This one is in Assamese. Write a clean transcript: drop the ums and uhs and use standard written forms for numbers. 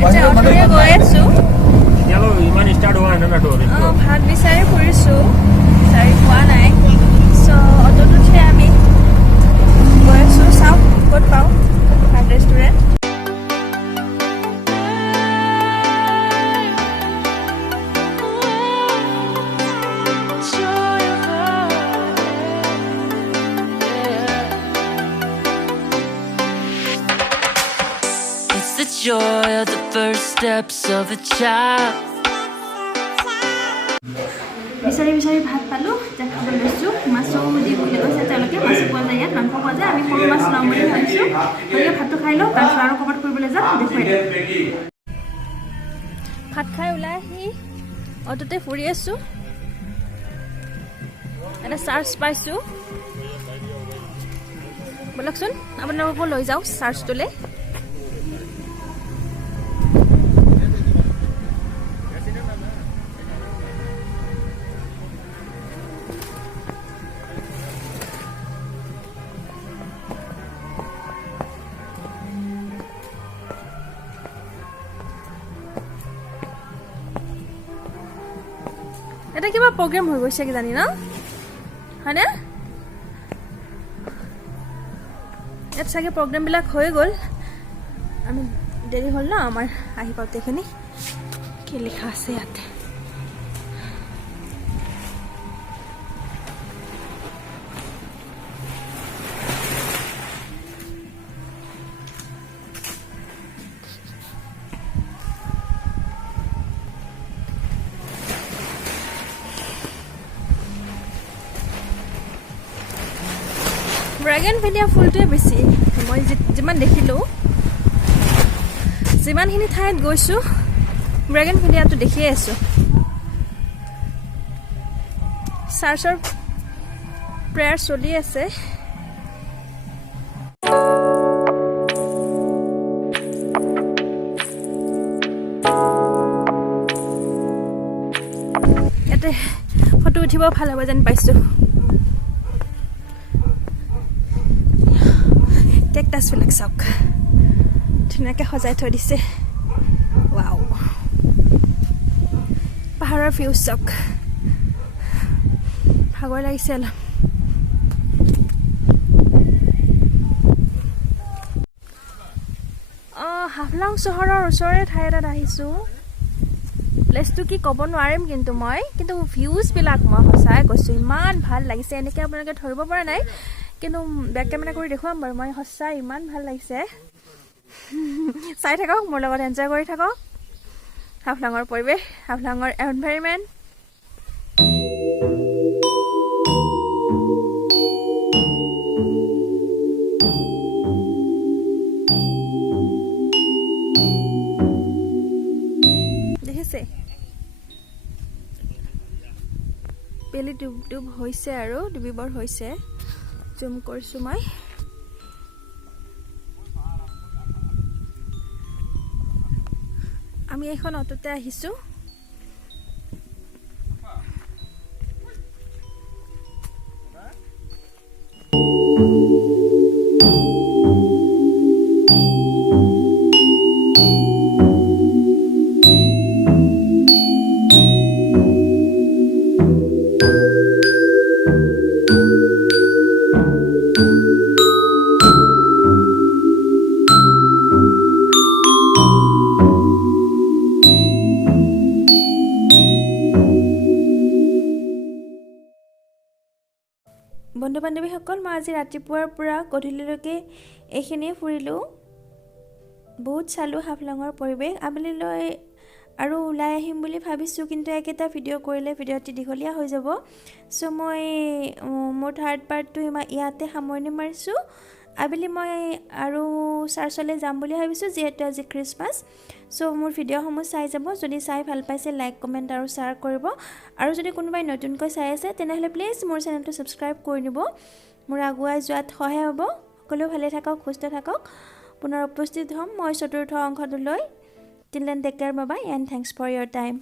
এতিয়া অটোৰে গৈ আছোঁ ইমান ষ্টাৰ্ট হোৱা নাই না ভাত বিচাৰি ফুৰিছোঁ বিচাৰি পোৱা নাই চ' অটোত উঠি আমি গৈ আছোঁ চাওঁ ক'ত পাওঁ ভাত restaurant The joy of the first steps of a child. বিচাৰি বিচাৰি ভাত পালোঁ এতিয়া খাব লৈছোঁ মাছো দি বুলি কৈছে তেওঁলোকে মাছো পোৱা যায় ইয়াত মাংস পোৱা যায় আমি সৰু মাছ ল'ম বুলি ভাবিছোঁ গতিকে ভাতটো খাই লওঁ তাৰপিছত আৰু ক'ৰবাত ফুৰিবলৈ যাম দেখুৱাই দিম ভাত খাই ওলাই আহি অটোতে ফুৰি আছোঁ এটা চাৰ্জ পাইছোঁ ব'লকচোন আপোনালোককো লৈ যাওঁ চাৰ্জটোলৈ এটা কিবা প্ৰগ্ৰেম হৈ গৈছে কি জানি ন হয়নে ইয়াত চাগে প্ৰগ্ৰেমবিলাক হৈ গ'ল আমি দেৰি হ'ল ন আমাৰ আহি পাওঁতে এইখিনি কি লিখা আছে ইয়াতে ড্ৰেগন ভেলিয়া ফুলটোৱে বেছি মই যিমান দেখিলোঁ যিমানখিনি ঠাইত গৈছোঁ ড্ৰেগন ভেলিয়াটো দেখিয়ে আছোঁ চাৰ্চৰ প্ৰেয়াৰ চলি আছে ইয়াতে ফটো উঠিব ভাল হ'ব যেন পাইছোঁ কেকটাছবিলাক চাওক ধুনীয়াকৈ সজাই থৈ দিছে ৱাও পাহাৰৰ ভিউ চাওক ভাগৰ লাগিছে অলপ হাফলং চহৰৰ ওচৰৰে ঠাই এটাত আহিছোঁ প্লেচটো কি ক'ব নোৱাৰিম কিন্তু ভিউজবিলাক মই সঁচাই কৈছোঁ ইমান ভাল লাগিছে এনেকৈ আপোনালোকে ধৰিব পৰা নাই কিন্তু বেক কেমেৰা কৰি দেখুৱাম বাৰু মই সঁচাই ইমান ভাল লাগিছে চাই থাকক মোৰ লগত এনজয় কৰি থাকক হাফলঙৰ পৰিৱেশ হাফলঙৰ এনভাইৰনমেণ্ট দেখিছে বেলি ডুব হৈছে আৰু ডুবিবৰ হৈছে জুম কৰিছোঁ মই আমি এখন অটোতে আহিছোঁ বন্ধু বান্ধৱীসকল মই আজি ৰাতিপুৱাৰ পৰা গধূলিলৈকে এইখিনিয়ে ফুৰিলোঁ বহুত চালোঁ হাফলঙৰ পৰিৱেশ আবেলিলৈ আৰু ওলাই আহিম বুলি ভাবিছোঁ কিন্তু একেটা ভিডিঅ' কৰিলে ভিডিঅ'টি দীঘলীয়া হৈ যাব চ' মই মোৰ থাৰ্ড পাৰ্টটো ইয়াতে সামৰণি মাৰিছোঁ আবেলি মই আৰু চাৰ্চলৈ যাম বুলি ভাবিছোঁ যিহেতু আজি খ্ৰীষ্টমাছ চ' মোৰ ভিডিঅ'সমূহ চাই যাব যদি চাই ভাল পাইছে লাইক কমেণ্ট আৰু শ্বেয়াৰ কৰিব আৰু যদি কোনোবাই নতুনকৈ চাই আছে তেনেহ'লে প্লিজ মোৰ চেনেলটো ছাবস্ক্ৰাইব কৰি দিব মোৰ আগুৱাই যোৱাত সহায় হ'ব সকলো ভালে থাকক সুস্থ থাকক পুনৰ উপস্থিত হ'ম মই চতুৰ্থ অংশটোলৈ till then take care bye bye and thanks for your time